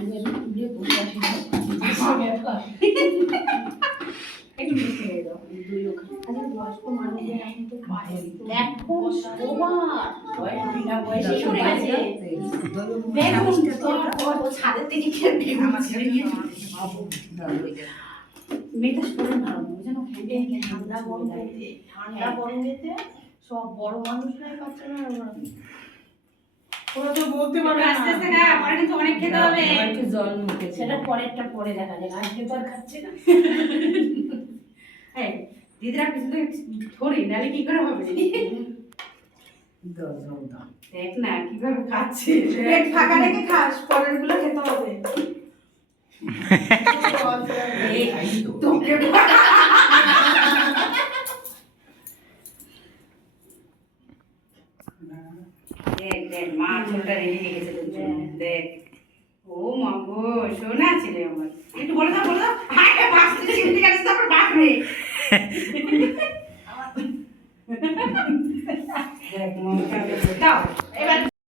আমি একটু তুলে বসে আসি একটু বেশি হয়ে যাও দুই ওখানে আজকে বয়স্ক মানুষদের এখন তো পায় এখন সবার বিনা বয়সে করে আছে বেগুন তো ছাদের থেকে খেয়ে বেগুন ছেড়ে নিয়ে মেয়েটা শরীর ভালো বুঝে না ঠান্ডা গরমেতে সব বড় মানুষরাই পাচ্ছে না ওরা তো বলতে পারবে আস্তে আস্তে খা পরে কিন্তু অনেক খেতে হবে একটু জল মুখে সেটা পরেরটা পরে দেখা যাবে আজকে তো আর খাচ্ছে না হ্যাঁ দিদিরা কিছু তো ধরি নালে কি করে হবে দেখ না কিভাবে খাচ্ছে পেট ফাঁকা রেখে খাস পরের গুলো খেতে হবে তোকে দেখ দেখ মা ছোটটা রেডি হয়ে গেছে দেখ ও মা গো সোনা ছেলে আমার একটু বলে দাও